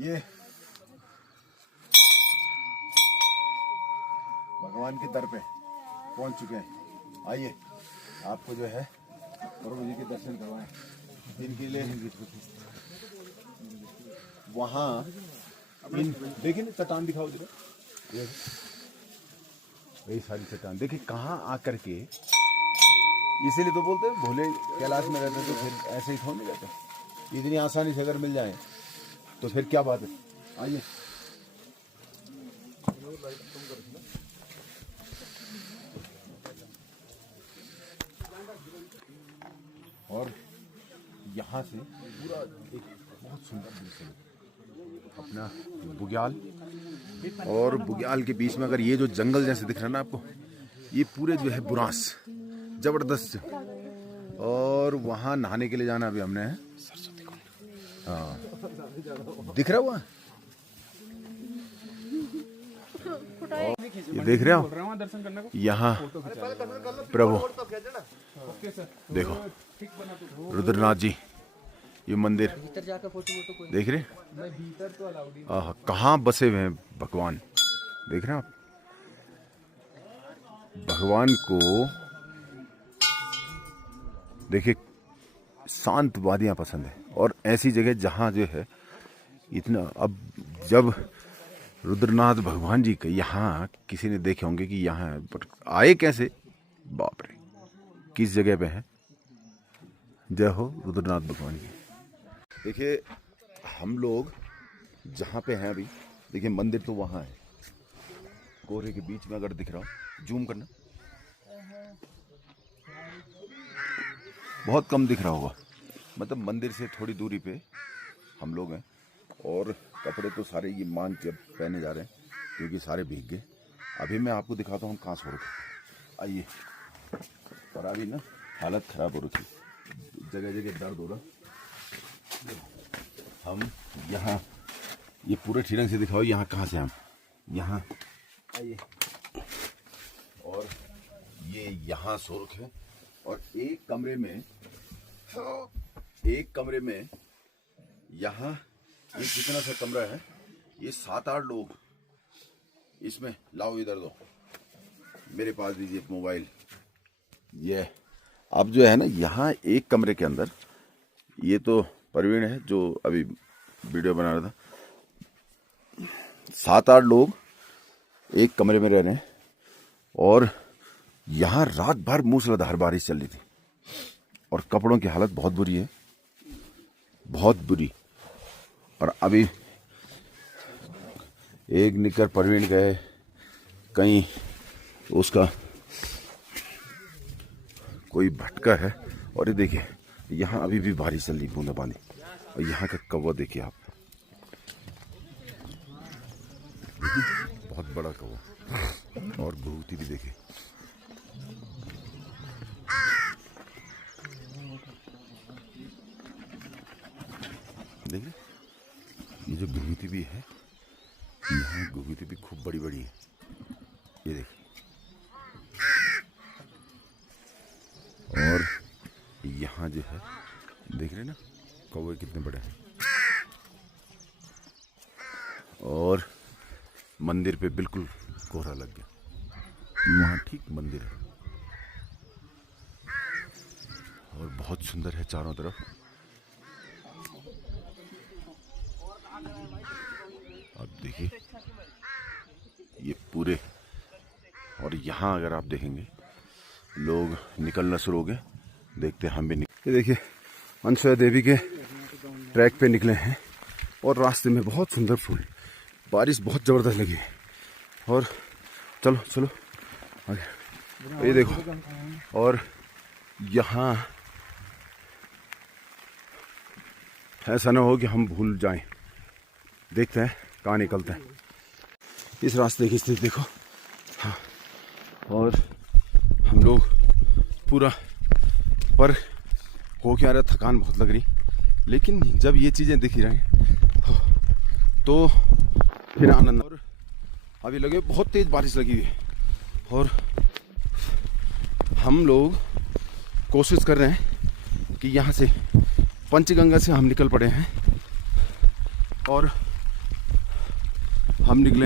ये भगवान के दर पे पहुंच चुके हैं। आइए आपको जो है प्रभु जी के दर्शन करवाएं। इनके लिए वहाँ देखिए ना, चट्टान दिखाओ जरा, यही सारी चट्टान देखिए कहाँ आकर के, इसीलिए तो बोलते हैं भोले कैलाश में रहते तो फिर ऐसे ही थोड़े रहते। इतनी आसानी से अगर मिल जाए तो फिर क्या बात है। आइए और यहाँ से पूरा एक बहुत सुंदर दृश्य है अपना बुग्याल, और बुग्याल के बीच में अगर ये जो जंगल जैसे दिख रहा है ना आपको, ये पूरे जो है बुरांस जबरदस्त। और वहाँ नहाने के लिए जाना अभी हमने है सरस्वती कुंड। हाँ दिख रहा हुआ, ये देख रहे हो यहाँ प्रभु देखो रुद्रनाथ जी, ये मंदिर देख रहे, कहाँ बसे हुए हैं भगवान, देख रहे हैं आप। भगवान को देखिए शांत वादियां पसंद है, और ऐसी जगह जहाँ जो है इतना, अब जब रुद्रनाथ भगवान जी के यहाँ किसी ने देखे होंगे कि यहाँ पर आए कैसे, बाप रे किस जगह पे है। जय हो रुद्रनाथ भगवान की। देखिए हम लोग जहाँ पे हैं अभी, देखिए मंदिर तो वहाँ है कोहरे के बीच में, अगर दिख रहा हो जूम करना, बहुत कम दिख रहा होगा, मतलब मंदिर से थोड़ी दूरी पे हम लोग हैं। और कपड़े तो सारे ये मान के पहने जा रहे हैं क्योंकि सारे भीग गए। अभी मैं आपको दिखाता हूँ कहाँ सो रखा। आइए, पर अभी ना हालत ख़राब हो रखी, जगह जगह दर्द हो रहा। हम यहाँ ये पूरे ठीक से दिखाओ, यहाँ कहाँ से हम यहाँ आइए, और ये यहाँ सो रखे। और एक कमरे में यहाँ ये जितना सा कमरा है, ये 7-8 लोग इसमें। लाओ इधर दो, मेरे पास दीजिए मोबाइल। ये अब जो है ना, यहाँ एक कमरे के अंदर, ये तो प्रवीण है जो अभी वीडियो बना रहा था, 7-8 लोग एक कमरे में रह रहे हैं। और यहाँ रात भर मूसलाधार बारिश चल रही थी, और कपड़ों की हालत बहुत बुरी है, बहुत बुरी। और अभी एक निकर प्रवीण गए कहीं, उसका कोई भटका है। और ये देखिए यहाँ अभी भी बारिश चल रही, बूंदा बांदी। और यहाँ का कौवा देखिए आप, बहुत बड़ा कौवा, और घुघुती भी देखिए। देखिए ये जो घुघुती भी है, यहाँ घुघुती भी खूब बड़ी बड़ी है, ये देखिए। और यहाँ जो है देख रहे ना कौवे कितने बड़े हैं। और मंदिर पे बिल्कुल कोहरा लग गया, वहाँ ठीक मंदिर है, और बहुत सुंदर है चारों तरफ। अब देखिए ये पूरे, और यहाँ अगर आप देखेंगे लोग निकलना शुरू हो गए, देखते हैं हम भी ये देखिए अनसुया देवी के ट्रैक पे निकले हैं, और रास्ते में बहुत सुंदर फूल, बारिश बहुत ज़बरदस्त लगी है। और चलो चलो आगे, ये देखो। और यहाँ ऐसा ना हो कि हम भूल जाएं, देखते हैं कहाँ निकलते हैं। इस रास्ते की स्थिति देखो। हाँ, और हम लोग पूरा पर हो क्या रहा, थकान बहुत लग रही, लेकिन जब ये चीज़ें दिख ही रही तो फिर आनंद। और अभी लगे बहुत तेज़ बारिश लगी हुई है, और हम लोग कोशिश कर रहे हैं कि यहाँ से पंचगंगा से हम निकल पड़े हैं, और हम निकले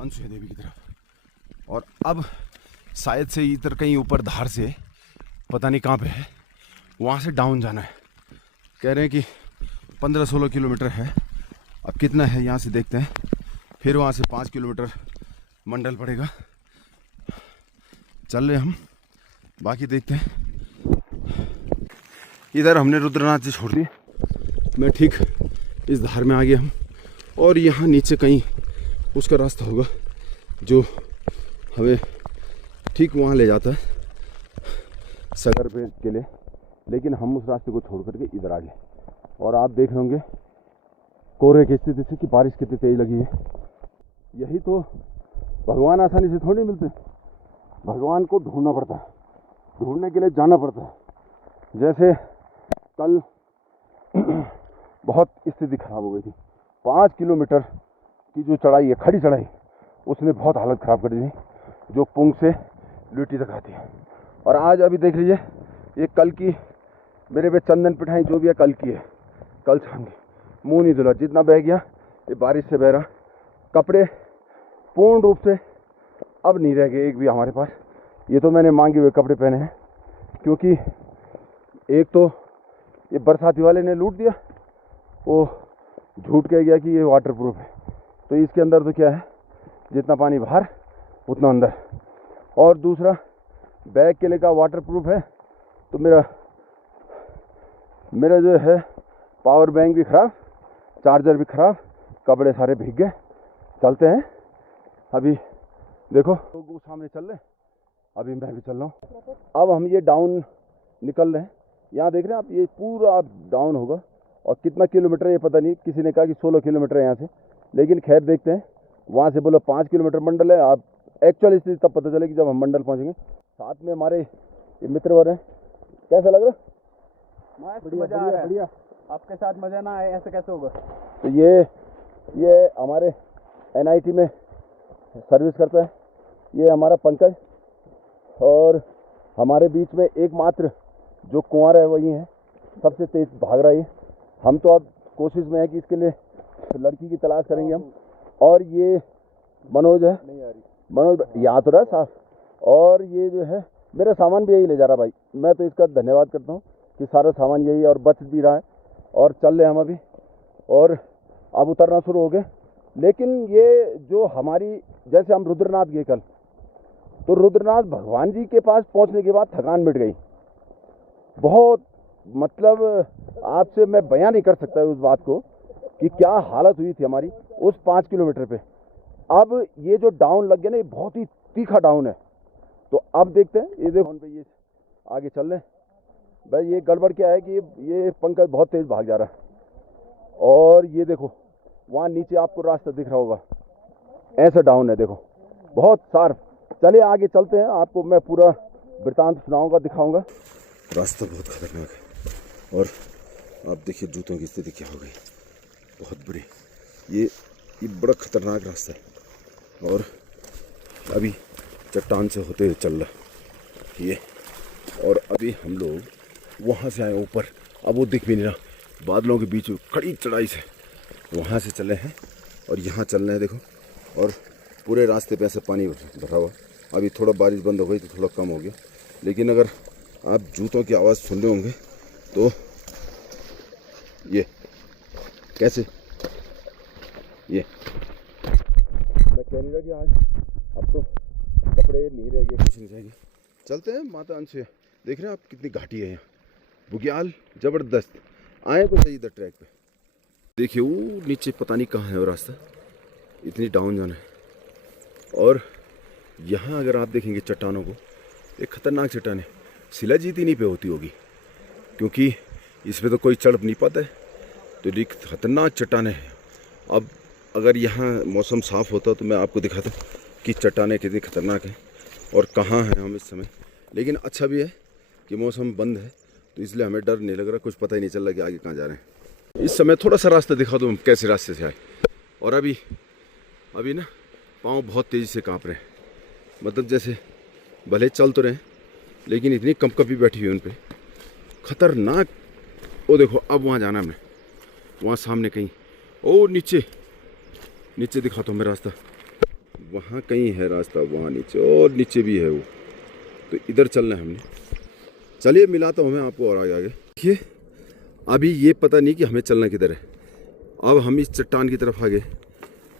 अनसुया देवी की तरफ और अब शायद से इधर कहीं ऊपर धार से पता नहीं कहाँ पे है, वहाँ से डाउन जाना है। कह रहे हैं कि 15-16 किलोमीटर है। अब कितना है यहाँ से देखते हैं, फिर वहाँ से 5 किलोमीटर मंडल पड़ेगा। चल रहे हम, बाकी देखते हैं। इधर हमने रुद्रनाथ जी छोड़ दिए, मैं ठीक इस धार में आ गया हम, और यहाँ नीचे कहीं उसका रास्ता होगा जो हमें ठीक वहाँ ले जाता है सगर पे के लिए, लेकिन हम उस रास्ते को छोड़ करके इधर आ गए। और आप देख रहे होंगे कोहरे की स्थिति से कि बारिश कितनी तेज लगी है। यही तो भगवान आसानी से थोड़ी मिलते, भगवान को ढूंढना पड़ता है, ढूंढने के लिए जाना पड़ता है। जैसे कल बहुत स्थिति खराब हो गई थी, 5 किलोमीटर की जो चढ़ाई है, खड़ी चढ़ाई, उसने बहुत हालत ख़राब कर दी थी, जो पुंग से लुटी तक आती है। और आज अभी देख लीजिए, ये कल की मेरे पे चंदन पिठाई जो भी है कल की है, कल शाम की, मुँह नहीं धुला, जितना बह गया ये बारिश से बह रहा। कपड़े पूर्ण रूप से अब नहीं रह गए एक भी हमारे पास। ये तो मैंने मांगे हुए कपड़े पहने हैं, क्योंकि एक तो ये बरसाती वाले ने लूट दिया, वो झूठ कह गया कि ये वाटर प्रूफ है, तो इसके अंदर तो क्या है, जितना पानी बाहर उतना अंदर। और दूसरा बैग के लिए का वाटर प्रूफ है, तो मेरा जो है पावर बैंक भी ख़राब, चार्जर भी ख़राब, कपड़े सारे भीग गए। चलते हैं अभी, देखो लोग वो सामने चल रहे, अभी मैं भी चल रहा हूँ। अब हम ये डाउन निकल रहे हैं, यहाँ देख रहे हैं आप, ये पूरा डाउन होगा और कितना किलोमीटर है ये पता नहीं, किसी ने कहा कि 16 किलोमीटर है यहाँ से, लेकिन खैर देखते हैं। वहाँ से बोलो 5 किलोमीटर मंडल है। आप एक्चुअल स्थिति तब पता चलेगी जब हम मंडल पहुँचेंगे। साथ में हमारे ये मित्र वर हैं। कैसा लग रहा है? बढ़िया। आपके साथ मजा ना आए ऐसे कैसे होगा? तो ये हमारे NIT में सर्विस करता है, ये हमारा पंकज, और हमारे बीच में एकमात्र जो कुंवर है वही है, सबसे तेज भाग रहा है। हम तो अब कोशिश में है कि इसके लिए लड़की की तलाश करेंगे हम। और ये मनोज है, नहीं आ रही मनोज, यहाँ तो रहा साफ। और ये जो है मेरा सामान भी यही ले जा रहा भाई, मैं तो इसका धन्यवाद करता हूँ कि सारा सामान यही और बच भी रहा है। और चल रहे हम अभी, और अब उतरना शुरू हो गए। लेकिन ये जो हमारी, जैसे हम रुद्रनाथ गए कल, तो रुद्रनाथ भगवान जी के पास पहुंचने के बाद थकान मिट गई बहुत, मतलब आपसे मैं बयां नहीं कर सकता उस बात को कि क्या हालत हुई थी हमारी उस 5 किलोमीटर पे। अब ये जो डाउन लग गया ना, ये बहुत ही तीखा डाउन है। तो अब देखते हैं, ये देखो ये आगे चल रहे हैं भाई। ये गड़बड़ क्या है कि ये पंकज बहुत तेज भाग जा रहा है, और ये देखो वहाँ नीचे आपको रास्ता दिख रहा होगा, ऐसा डाउन है, देखो बहुत शार्प। चलिए आगे चलते हैं, आपको मैं पूरा वृतांत सुनाऊंगा, दिखाऊंगा। रास्ता बहुत खतरनाक है, और आप देखिए जूतों की स्थिति क्या हो गई, बहुत बुरी। ये बड़ा खतरनाक रास्ता है, और अभी चट्टान से होते हुए चल रहा ये। और अभी हम लोग वहाँ से आए ऊपर, अब वो दिख भी नहीं रहा, बादलों के बीच में खड़ी चढ़ाई से वहाँ से चले हैं, और यहाँ चल रहे हैं देखो। और पूरे रास्ते पे ऐसे पानी भरा हुआ। अभी थोड़ा बारिश बंद हो गई तो थोड़ा कम हो गया, लेकिन अगर आप जूतों की आवाज़ सुन रहे होंगे तो ये कैसे, ये मैं कह नहीं रहा कि आज अब तो कपड़े नहीं रह गए, कुछ नहीं रहेगी। चलते हैं माता अनसुया। देख रहे हैं आप कितनी घाटी है यहाँ, बुग्याल ज़बरदस्त। आए तो सही इधर ट्रैक पे, देखिए वो नीचे पता नहीं कहाँ है वो रास्ता, इतनी डाउन जाना है। और यहाँ अगर आप देखेंगे चट्टानों को, एक खतरनाक चट्टान है, शिलाजीत इन्हीं पे होती होगी, क्योंकि इस पर तो कोई चढ़ नहीं पाता है, तो ये खतरनाक चट्टानें हैं। अब अगर यहाँ मौसम साफ़ होता तो मैं आपको दिखाता कि चट्टानें कितनी खतरनाक हैं और कहाँ हैं हम इस समय। लेकिन अच्छा भी है कि मौसम बंद है, तो इसलिए हमें डर नहीं लग रहा, कुछ पता ही नहीं चल रहा कि आगे कहाँ जा रहे हैं। इस समय थोड़ा सा रास्ता दिखा दो हम कैसे रास्ते से आए। और अभी ना पाँव बहुत तेज़ी से काँप रहे हैं, मतलब जैसे भले चल तो रहे हैं लेकिन इतनी कंपकपी बैठी हुई उन पर, खतरनाक। वो देखो अब वहाँ जाना हमने, वहाँ सामने कहीं, ओ नीचे नीचे दिखाता हूँ मैं रास्ता, वहाँ कहीं है रास्ता, वहाँ नीचे, और नीचे भी है वो, तो इधर चलना है हमने। चलिए मिलाता हूँ मैं आपको और आगे आगे। देखिए अभी ये पता नहीं कि हमें चलना किधर है। अब हम इस चट्टान की तरफ आ गए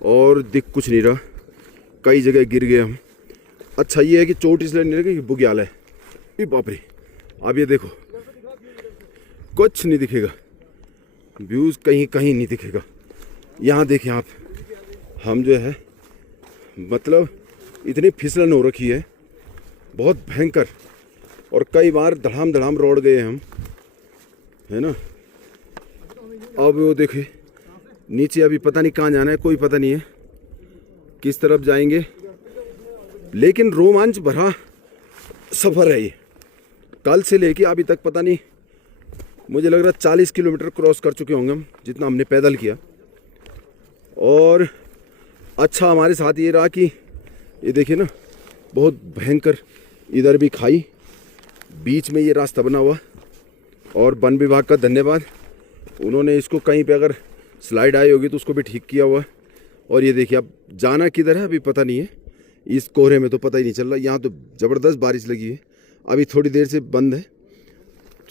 और दिख कुछ नहीं रहा, कई जगह गिर गए हम। अच्छा ये है कि चोट इसलिए नहीं लगी कि बुग्याल है। ये बाप रे, अब ये देखो कुछ नहीं दिखेगा, व्यूज़ कहीं कहीं नहीं दिखेगा। यहाँ देखें आप, हम जो है मतलब इतनी फिसलन हो रखी है बहुत भयंकर, और कई बार धड़ाम धड़ाम रोड गए हम, है ना। अब वो देखिए नीचे अभी पता नहीं कहाँ जाना है, कोई पता नहीं है किस तरफ जाएंगे, लेकिन रोमांच भरा सफ़र है ये। कल से लेके अभी तक पता नहीं, मुझे लग रहा 40 किलोमीटर क्रॉस कर चुके होंगे हम, जितना हमने पैदल किया। और अच्छा हमारे साथ ये रहा कि ये देखिए ना, बहुत भयंकर, इधर भी खाई, बीच में ये रास्ता बना हुआ, और वन विभाग का धन्यवाद, उन्होंने इसको कहीं पे अगर स्लाइड आई होगी तो उसको भी ठीक किया हुआ। और ये देखिए अब जाना किधर है अभी पता नहीं है, इस कोहरे में तो पता ही नहीं चल रहा। यहाँ तो ज़बरदस्त बारिश लगी है, अभी थोड़ी देर से बंद है,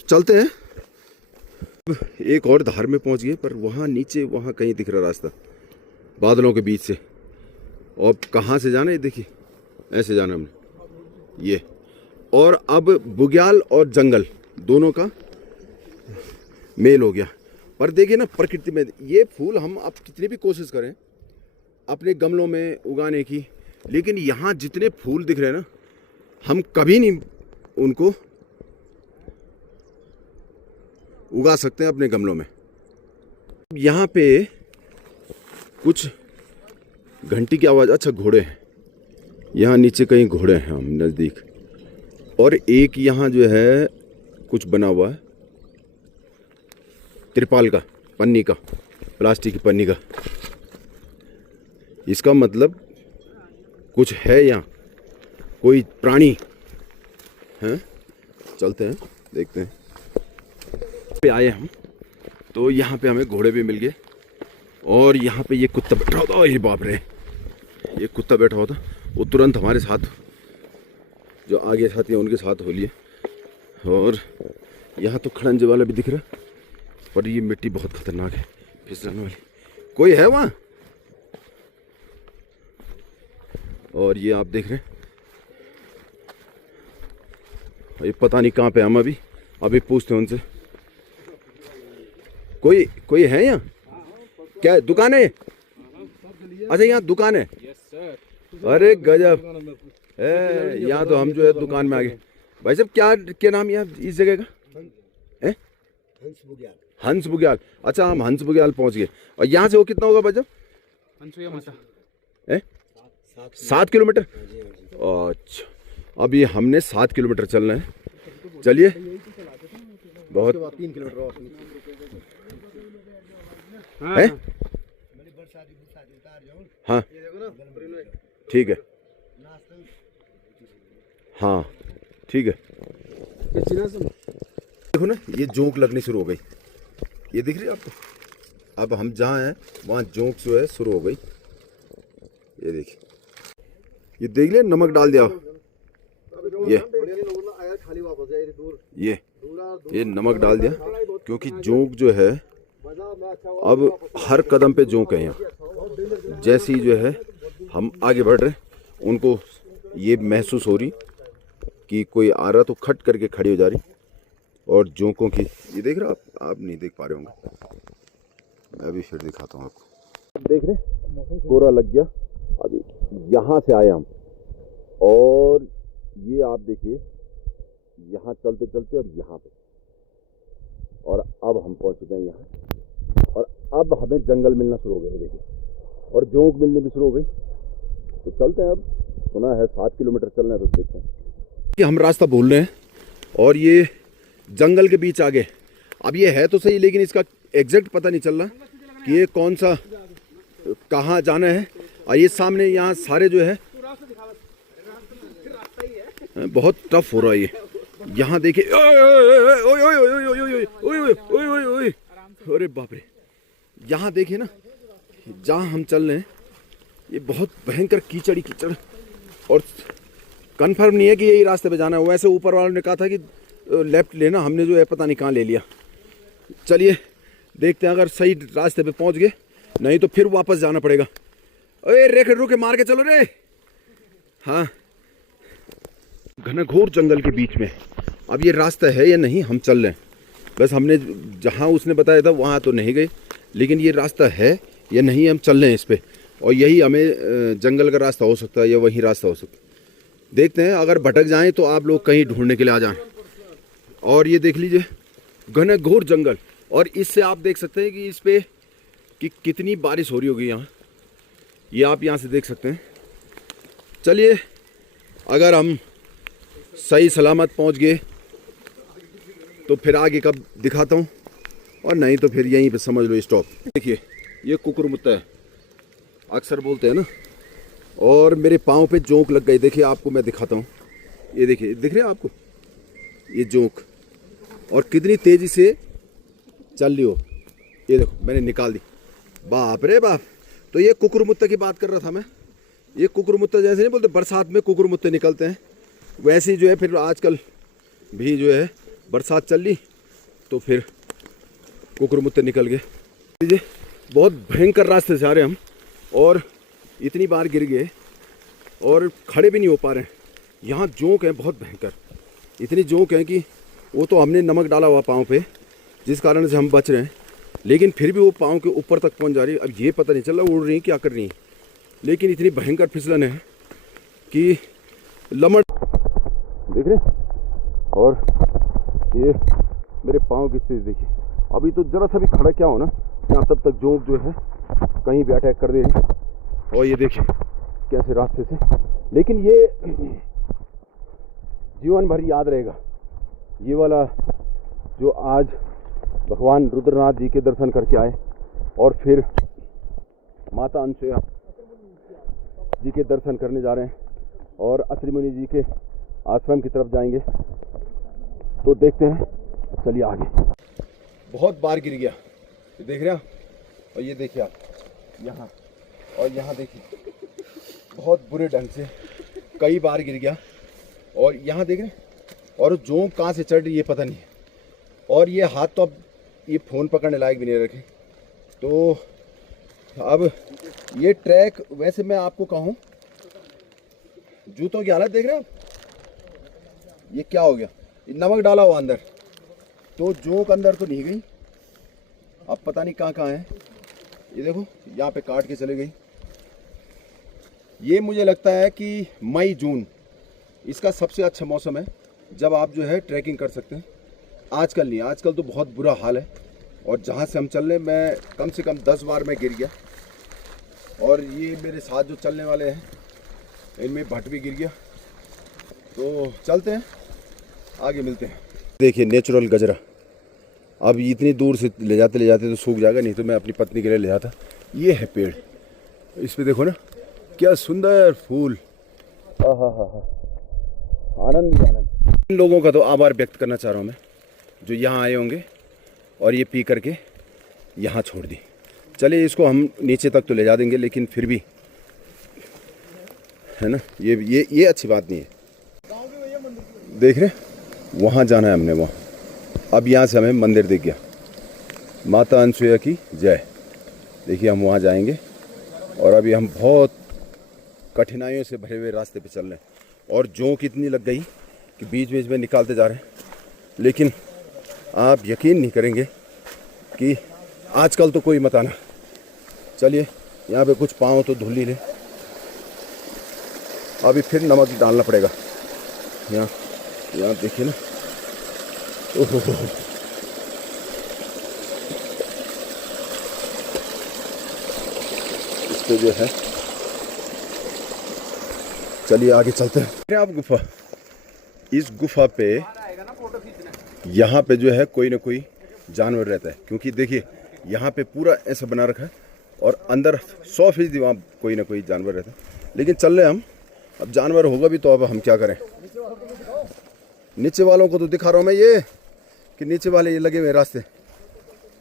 चलते हैं। एक और धार में पहुँच गए, पर वहाँ नीचे वहाँ कहीं दिख रहा रास्ता बादलों के बीच से। और कहाँ से जाना है, देखिए ऐसे जाना हमने ये। और अब बुग्याल और जंगल दोनों का मेल हो गया। पर देखिए ना प्रकृति में ये फूल हम अब कितनी भी कोशिश करें अपने गमलों में उगाने की, लेकिन यहाँ जितने फूल दिख रहे हैं ना, हम कभी नहीं उनको उगा सकते हैं अपने गमलों में। यहाँ पे कुछ घंटी की आवाज़, अच्छा घोड़े हैं यहाँ नीचे, कहीं घोड़े हैं हम नज़दीक। और एक यहाँ जो है कुछ बना हुआ है तिरपाल का, पन्नी का, प्लास्टिक की पन्नी का, इसका मतलब कुछ है यहाँ, कोई प्राणी है। चलते हैं देखते हैं। पे आए हम तो यहाँ पे हमें घोड़े भी मिल गए, और यहाँ पे ये कुत्ता बैठा होता, ये बाप रे, ये कुत्ता बैठा होता, वो तुरंत हमारे साथ जो आगे साथी हैं उनके साथ हो लिए। और यहाँ तो खड़ंजे वाला भी दिख रहा, पर ये मिट्टी बहुत खतरनाक है, फिसलने वाली। कोई है वहाँ? और ये आप देख रहे हैं, ये पता नहीं कहाँ पे हम अभी पूछते हैं उनसे। कोई है यहाँ? क्या दुकान है? अच्छा यहाँ दुकान है। अरे गजब है, यहाँ तो हम जो है दुकान में आ गए। भाई साहब क्या नाम है इस जगह का? हंस बुग्याल। अच्छा हम हंस बुग्याल पहुंच गए। और यहाँ से वो कितना होगा भाई साहब? 7 किलोमीटर। अच्छा अभी हमने 7 किलोमीटर चलना है। चलिए बहुत 3 किलोमीटर है। हाँ ठीक है, हाँ ठीक है। देखो ना ये जोंक लगनी शुरू हो गई, ये दिख रही है आपको? अब हम जहाँ हैं वहाँ जोंक जो है शुरू हो गई। ये देखिए, ये देख लिया, नमक डाल दिया, ये नमक डाल दिया, क्योंकि जोंक जो है अब हर कदम पे जोंक है यहाँ। जैसे ही जो है हम आगे बढ़ रहे हैं उनको ये महसूस हो रही कि कोई आ रहा तो खट करके खड़ी हो जा रही। और जोंकों की ये देख रहे आप नहीं देख पा रहे होंगे, मैं भी फिर दिखाता हूँ आपको। देख रहे कोहरा लग गया, अभी यहाँ से आए हम, और ये आप देखिए यहाँ चलते चलते और यहाँ पे, और अब हम पहुँच चुके हैं यहाँ। और अब हमें जंगल मिलना शुरू हो गया, देखिए, और जोंक मिलनी भी शुरू हो गई। तो चलते हैं, अब सुना है 7 किलोमीटर चलना है, तो देखते हैं कि हम रास्ता भूल रहे हैं और ये जंगल के बीच आ गए। अब ये है तो सही, लेकिन इसका एग्जैक्ट पता नहीं चल रहा कि ये कौन सा कहाँ जाना है। और ये सामने यहाँ सारे जो है बहुत टफ हो रहा है ये। यहाँ देखिए, अरे बाप रे, यहाँ देखिए ना, जहाँ हम चल रहे हैं ये बहुत भयंकर कीचड़ ही कीचड़, और कंफर्म नहीं है कि यही रास्ते पे जाना है। वैसे ऊपर वालों ने कहा था कि लेफ्ट लेना, हमने जो है पता नहीं कहाँ ले लिया। चलिए देखते हैं, अगर सही रास्ते पे पहुंच गए, नहीं तो फिर वापस जाना पड़ेगा। अरे रेख रुके मार के चलो रे। हाँ, घनघोर जंगल के बीच में अब ये रास्ता है या नहीं, हम चल रहे हैं। बस हमने जहाँ उसने बताया था वहाँ तो नहीं गए, लेकिन ये रास्ता है या नहीं, हम चल रहे हैं इस पर। और यही हमें जंगल का रास्ता हो सकता है या वही रास्ता हो सकता है। देखते हैं, अगर भटक जाएं तो आप लोग कहीं ढूंढने के लिए आ जाएं। और ये देख लीजिए घनघोर जंगल, और इससे आप देख सकते हैं कि इस पे कि कितनी बारिश हो रही होगी यहाँ, ये आप यहाँ से देख सकते हैं। चलिए, अगर हम सही सलामत पहुँच गए तो फिर आगे कब दिखाता हूँ, और नहीं तो फिर यहीं पे समझ लो स्टॉप। देखिए ये कुकुरमुत्ता है, अक्सर बोलते हैं ना, और मेरे पाँव पे जोंक लग गई। देखिए आपको मैं दिखाता हूँ, ये देखिए, दिख रहे हैं आपको ये जोंक, और कितनी तेज़ी से चल रही हो। ये देखो मैंने निकाल दी, बाप रे बाप। तो ये कुकुरमुत्ता की बात कर रहा था मैं। ये कुकुरमुत्ता जैसे नहीं बोलते बरसात में कुकुरमुत्ते निकलते हैं, वैसे ही जो है फिर आजकल भी जो है बरसात चल रही तो फिर कुकुरमुत्ते निकल गए। लीजिए बहुत भयंकर रास्ते से आ रहे हैं हम, और इतनी बार गिर गए और खड़े भी नहीं हो पा रहे हैं। यहाँ जोंक है बहुत भयंकर, इतनी जोंक है कि वो तो हमने नमक डाला हुआ पाँव पे, जिस कारण से हम बच रहे हैं, लेकिन फिर भी वो पाँव के ऊपर तक पहुँच जा रही है। अब ये पता नहीं चल रहा उड़ रही क्या कर रही है, लेकिन इतनी भयंकर फिसलन है कि लमड़ देख रहे। और ये मेरे पाँव की स्थिति देखिए, अभी तो जरा सा भी खड़ा क्या हो ना यहाँ, तब तक जोंक जो है कहीं भी अटैक कर दे रही। और ये देखिए कैसे रास्ते से, लेकिन ये जीवन भर याद रहेगा। ये वाला जो आज भगवान रुद्रनाथ जी के दर्शन करके आए और फिर माता अनसुया जी के दर्शन करने जा रहे हैं और अत्रि मुनि जी के आश्रम की तरफ जाएंगे, तो देखते हैं। चलिए आगे। बहुत बार गिर गया, देख रहे हैं, और ये देखिए आप यहाँ, और यहाँ देखिए बहुत बुरे ढंग से कई बार गिर गया। और यहाँ देख रहे हैं, और जोंक कहाँ से चढ़ रही ये पता नहीं है। और ये हाथ तो अब ये फ़ोन पकड़ने लायक भी नहीं रखे। तो अब ये ट्रैक, वैसे मैं आपको कहूँ, जूतों की हालत देख रहे हैं आप, ये क्या हो गया, ये नमक डाला हुआ अंदर, तो जोंक अंदर तो नहीं गई, अब पता नहीं कहाँ कहाँ है। ये देखो यहाँ पे काट के चले गई। ये मुझे लगता है कि मई जून इसका सबसे अच्छा मौसम है जब आप जो है ट्रैकिंग कर सकते हैं। आजकल नहीं, आजकल तो बहुत बुरा हाल है। और जहाँ से हम चल रहे, मैं कम से कम 10 बार मैं गिर गया, और ये मेरे साथ जो चलने वाले हैं इनमें भट्ट भी गिर गया। तो चलते हैं, आगे मिलते हैं। देखिए नेचुरल गजरा, अब इतनी दूर से ले जाते तो सूख जाएगा, नहीं तो मैं अपनी पत्नी के लिए ले जाता। ये है पेड़, इस पे देखो ना क्या सुंदर फूल, आनंद ही आनंद। इन लोगों का तो आभार व्यक्त करना चाह रहा हूँ मैं, जो यहाँ आए होंगे और ये पी करके यहाँ छोड़ दी। चलिए इसको हम नीचे तक तो ले जा देंगे, लेकिन फिर भी है ना, ये अच्छी बात नहीं है। देख रहे वहाँ जाना है हमने, वहाँ अब यहाँ से हमें मंदिर दिख गया, माता अनसुया की जय। देखिए हम वहाँ जाएंगे, और अभी हम बहुत कठिनाइयों से भरे हुए रास्ते पे चल रहे हैं, और जोंक इतनी लग गई कि बीच बीच में निकालते जा रहे हैं। लेकिन आप यकीन नहीं करेंगे कि आजकल तो कोई मत आना। चलिए यहाँ पे कुछ पाँव तो धुल ही ले, अभी फिर नमक डालना पड़ेगा। यहाँ देखिए ना, ओहो इस पे जो है। चलिए आगे चलते हैं। आप गुफा, इस गुफा पे यहाँ पे जो है कोई ना कोई जानवर रहता है, क्योंकि देखिए यहाँ पे पूरा ऐसा बना रखा है, और अंदर 100% वहाँ कोई ना कोई जानवर रहता है। लेकिन चल रहे हम, अब जानवर होगा भी तो अब हम क्या करें। नीचे वालों को तो दिखा रहा हूँ मैं ये, कि नीचे वाले ये लगे हुए रास्ते,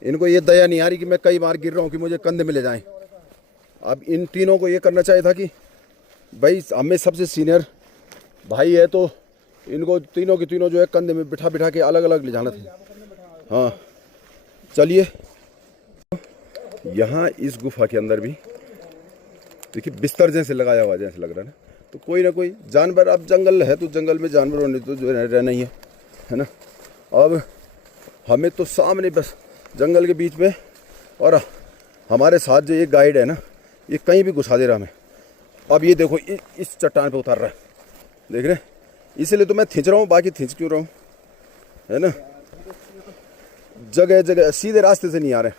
इनको ये दया नहीं आ रही कि मैं कई बार गिर रहा हूँ कि मुझे कंधे में ले जाएं। अब इन तीनों को ये करना चाहिए था कि भाई हमें सबसे सीनियर भाई है तो इनको तीनों के तीनों जो है कंधे में बिठा बिठा के अलग अलग ले जाना था। हाँ चलिए, यहाँ इस गुफा के अंदर भी देखिए बिस्तर जैसे लगाया हुआ जैसे लग रहा है ना, तो कोई ना कोई जानवर, अब जंगल है तो जंगल में जानवरों ने तो जो रहना ही है ना। अब हमें तो सामने बस जंगल के बीच में, और हमारे साथ जो ये गाइड है ना, ये कहीं भी घुसा दे रहा हमें। अब ये देखो इस चट्टान पे उतार रहा है, देख रहे हैं, इसलिए तो मैं खींच रहा हूँ, बाकी खींच क्यों रहा हूँ, है ना। जगह जगह सीधे रास्ते से नहीं आ रहे,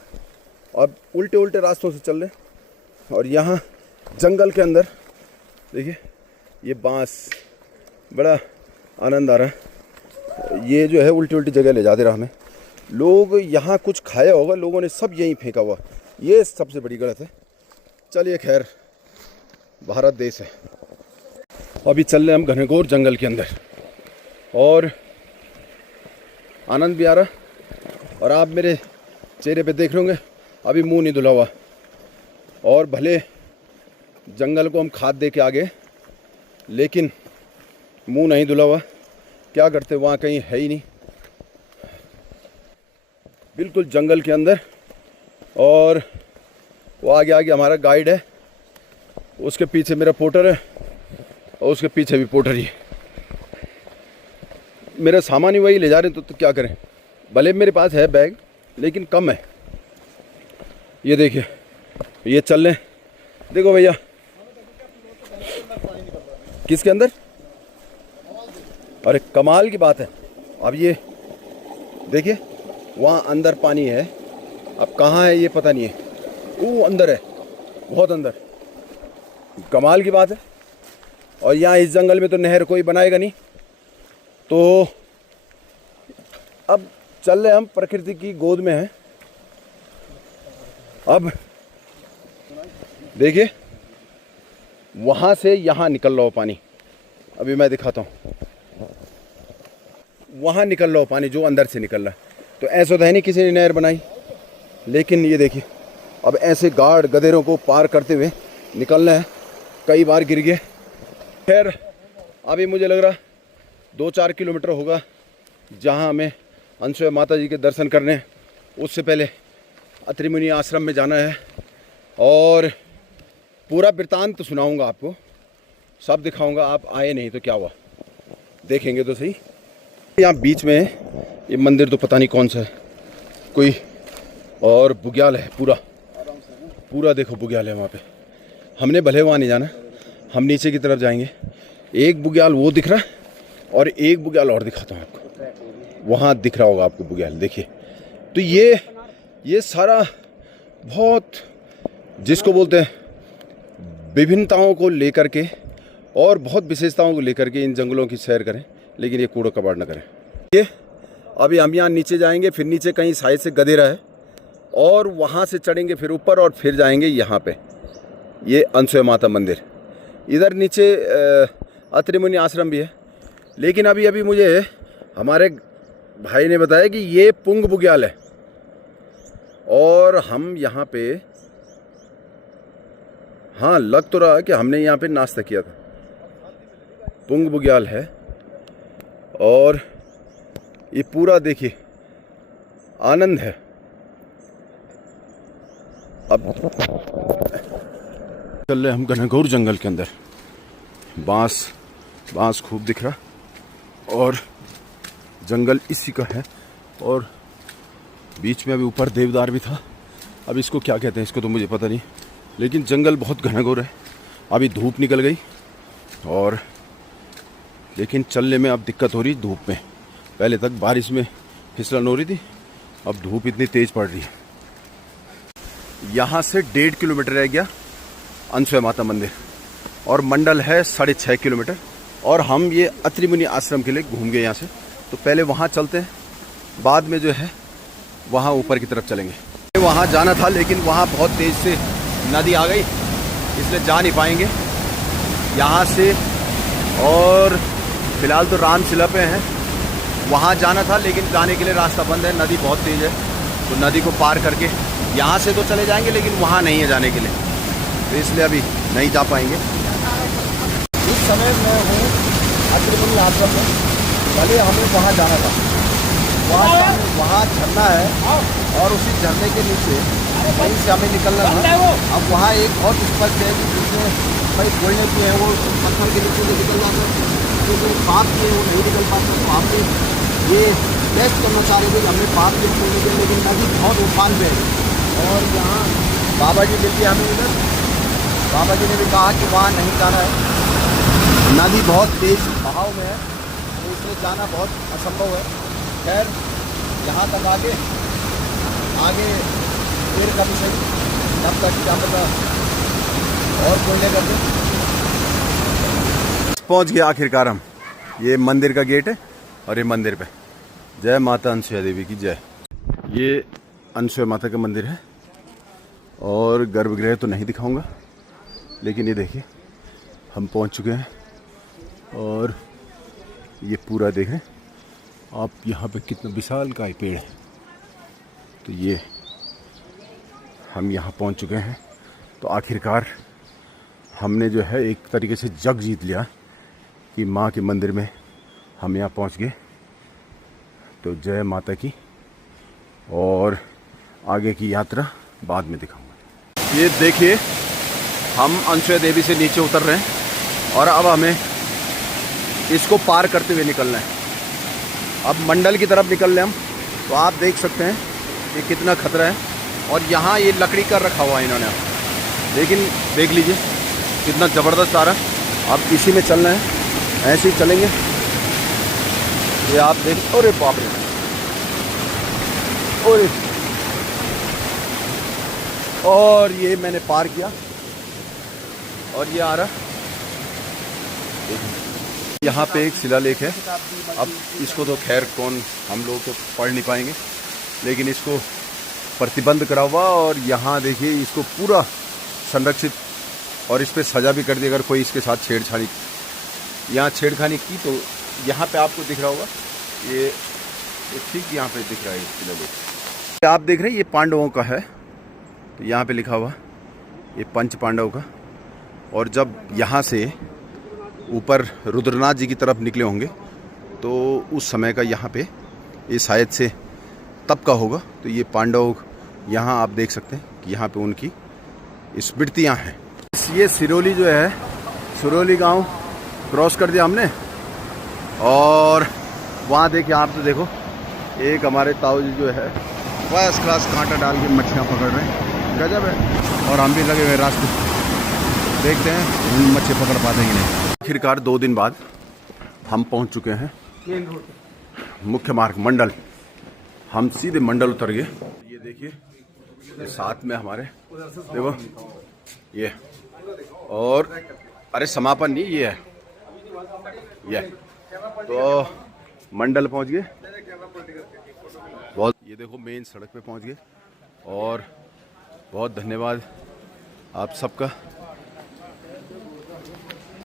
अब उल्टे उल्टे रास्तों से चल रहे। और यहाँ जंगल के अंदर देखिए ये बांस, बड़ा आनंद आ रहा है। ये जो है उल्टी उल्टी जगह ले जाते रहा हमें। लोग यहाँ कुछ खाया होगा, लोगों ने सब यहीं फेंका हुआ, ये सबसे बड़ी गलत है। चलिए खैर, भारत देश है। अभी चल रहे हम घनघोर जंगल के अंदर, और आनंद भी आ रहा। और आप मेरे चेहरे पे देख रहे होंगे अभी मुंह नहीं धुला हुआ, और भले जंगल को हम खाद दे के आगे, लेकिन मुंह नहीं धुला हुआ। क्या करते, वहाँ कहीं है ही नहीं, बिल्कुल जंगल के अंदर। और वो आगे आगे हमारा गाइड है, उसके पीछे मेरा पोर्टर है, और उसके पीछे भी पोर्टर ही है। मेरा सामान ही वही ले जा रहे हैं, तो क्या करें। भले मेरे पास है बैग, लेकिन कम है। ये देखिए, ये चल रहे, देखो भैया, किसके अंदर, अरे कमाल की बात है। अब ये देखिए, वहाँ अंदर पानी है, अब कहाँ है ये पता नहीं है, वो अंदर है, बहुत अंदर, कमाल की बात है। और यहाँ इस जंगल में तो नहर कोई बनाएगा नहीं, तो अब चल रहे हम प्रकृति की गोद में हैं। अब देखिए, वहाँ से यहाँ निकल रहा हो पानी, अभी मैं दिखाता हूँ, वहाँ निकल रहा हो पानी जो अंदर से निकल रहा है। तो ऐसा तो है नहीं किसी ने नहर बनाई, लेकिन ये देखिए, अब ऐसे गाड़ गधेरों को पार करते हुए निकलना है। कई बार गिर गए। खैर, अभी मुझे लग रहा 2-4 किलोमीटर होगा जहाँ हमें अनसुया माता जी के दर्शन करने हैं। उससे पहले अत्रि मुनि आश्रम में जाना है, और पूरा वृत्तांत सुनाऊंगा आपको, सब दिखाऊंगा। आप आए नहीं तो क्या हुआ, देखेंगे तो सही। यहाँ बीच में ये मंदिर तो पता नहीं कौन सा है, कोई, और बुग्याल है, पूरा देखो बुग्याल है वहाँ पे। हमने भले वहाँ नहीं जाना, हम नीचे की तरफ जाएंगे। एक बुग्याल वो दिख रहा है, और एक बुग्याल और दिखाता हूँ आपको, वहाँ दिख रहा होगा आपको बुग्याल, देखिए। तो ये सारा बहुत, जिसको बोलते हैं विभिन्नताओं को लेकर के और बहुत विशेषताओं को लेकर के इन जंगलों की सैर करें, लेकिन ये कूड़ा कबाड़ न करें। ये अभी हम यहाँ नीचे जाएंगे, फिर नीचे कहीं साइड से गधेरा है, और वहाँ से चढ़ेंगे फिर ऊपर, और फिर जाएंगे यहाँ पे, ये अनसुया माता मंदिर। इधर नीचे अत्रि मुनि आश्रम भी है। लेकिन अभी मुझे हमारे भाई ने बताया कि ये पुंग बुग्याल है, और हम यहाँ पे, हाँ लग तो रहा है कि हमने यहाँ पे नाश्ता किया था। पुंग बुग्याल है, और ये पूरा देखिए आनंद है। अब चल रहे हम घनघोर जंगल के अंदर, बांस खूब दिख रहा, और जंगल इसी का है, और बीच में अभी ऊपर देवदार भी था। अब इसको क्या कहते हैं, इसको तो मुझे पता नहीं, लेकिन जंगल बहुत घनघोर है। अभी धूप निकल गई, और लेकिन चलने में अब दिक्कत हो रही धूप में। पहले तक बारिश में फिसलन हो रही थी, अब धूप इतनी तेज पड़ रही है। यहाँ से 1.5 किलोमीटर रह गया अनसुया माता मंदिर, और मंडल है 6.5 किलोमीटर। और हम ये अत्रि मुनि आश्रम के लिए घूम गए यहाँ से, तो पहले वहाँ चलते हैं, बाद में जो है वहाँ ऊपर की तरफ चलेंगे। वहाँ जाना था, लेकिन वहाँ बहुत तेज़ से नदी आ गई, इसलिए जा नहीं पाएंगे यहाँ से। और फिलहाल तो रामशिला पे हैं, वहाँ जाना था, लेकिन जाने के लिए रास्ता बंद है, नदी बहुत तेज़ है। तो नदी को पार करके यहाँ से तो चले जाएंगे, लेकिन वहाँ नहीं है जाने के लिए। तो इसलिए अभी नहीं जा पाएंगे। इस समय मैं हूँ अत्रिमुनि आश्रम में। पहले हमें वहाँ जाना था, वहाँ झरना है और उसी झरने के नीचे वहीं से हमें निकलना था। अब वहाँ एक बहुत स्पष्ट है कि जिसने भाई बोलने की है वो पत्थर के नीचे से निकल जाते हैं, तो जो पाप किए वो नहीं निकल पाते। तो हमने ये बेस्ट करना चाह रहे थे कि हमने पाप किए नहीं निकले, लेकिन नदी बहुत उफान पे है। और यहाँ बाबा जी मिलते हमें इधर, बाबा जी ने भी कहा कि वहाँ नहीं जाना है, नदी बहुत तेज बहाव में है, तो इसलिए जाना बहुत असंभव है। खैर यहाँ तक आगे फिर कभी सही, तब तक क्या पता और पुण्य करते। पहुंच गए आखिरकार हम। ये मंदिर का गेट है और ये मंदिर पे जय माता अनसुया देवी की जय। ये अनसुया माता का मंदिर है और गर्भगृह तो नहीं दिखाऊंगा, लेकिन ये देखिए हम पहुंच चुके हैं। और ये पूरा देखें आप, यहाँ पे कितना विशाल का पेड़ है। तो ये हम यहाँ पहुँच चुके हैं। तो आखिरकार हमने जो है एक तरीके से जग जीत लिया कि माँ के मंदिर में हम यहाँ पहुँच गए। तो जय माता की, और आगे की यात्रा बाद में दिखाऊंगा। ये देखिए हम अनसुया देवी से नीचे उतर रहे हैं और अब हमें इसको पार करते हुए निकलना है। अब मंडल की तरफ निकल रहे हम। तो आप देख सकते हैं कि कितना खतरा है। और यहाँ ये लकड़ी का रखा हुआ है इन्होंने, लेकिन देख लीजिए कितना ज़बरदस्त आ रहा है। अब इसी में चलना है, ऐसे ही चलेंगे। ये आप देख, अरे बाप रे, और ये मैंने पार किया और ये आ रहा। यहाँ पे एक शिलालेख है। अब इसको तो खैर कौन, हम लोग तो पढ़ नहीं पाएंगे, लेकिन इसको प्रतिबंध करा हुआ। और यहाँ देखिए इसको पूरा संरक्षित और इस पर सजा भी कर दी अगर कोई इसके साथ छेड़छाड़ी, यहाँ छेड़खानी की। तो यहाँ पे आपको दिख रहा होगा ये ठीक यहाँ पे दिख रहा है शिलालेख। आप देख रहे हैं ये पांडवों का है। तो यहाँ पे लिखा हुआ ये पंच पांडव का। और जब यहाँ से ऊपर रुद्रनाथ जी की तरफ निकले होंगे तो उस समय का यहाँ पे ये शायद से तब का होगा। तो ये पांडव यहाँ आप देख सकते हैं कि यहाँ पे उनकी स्मृतियाँ हैं। ये सिरोली जो है, सिरोली गांव क्रॉस कर दिया हमने। और वहाँ देखिए आप, तो देखो एक हमारे ताऊ जी जो है फर्स्ट क्लास कांटा डाल के मछलियाँ पकड़ रहे हैं, गजब है। और हम भी लगे हुए रास्ते, देखते हैं मच्छी पकड़ पाते हैं कि नहीं। आखिरकार 2 दिन बाद हम पहुंच चुके हैं मुख्य मार्ग मंडल। हम सीधे मंडल उतर गए। ये देखिए ये साथ में हमारे देखो ये, और अरे समापन नहीं ये है ये। तो मंडल पहुंच गए बहुत। ये देखो मेन सड़क पे पहुंच गए और बहुत धन्यवाद आप सबका।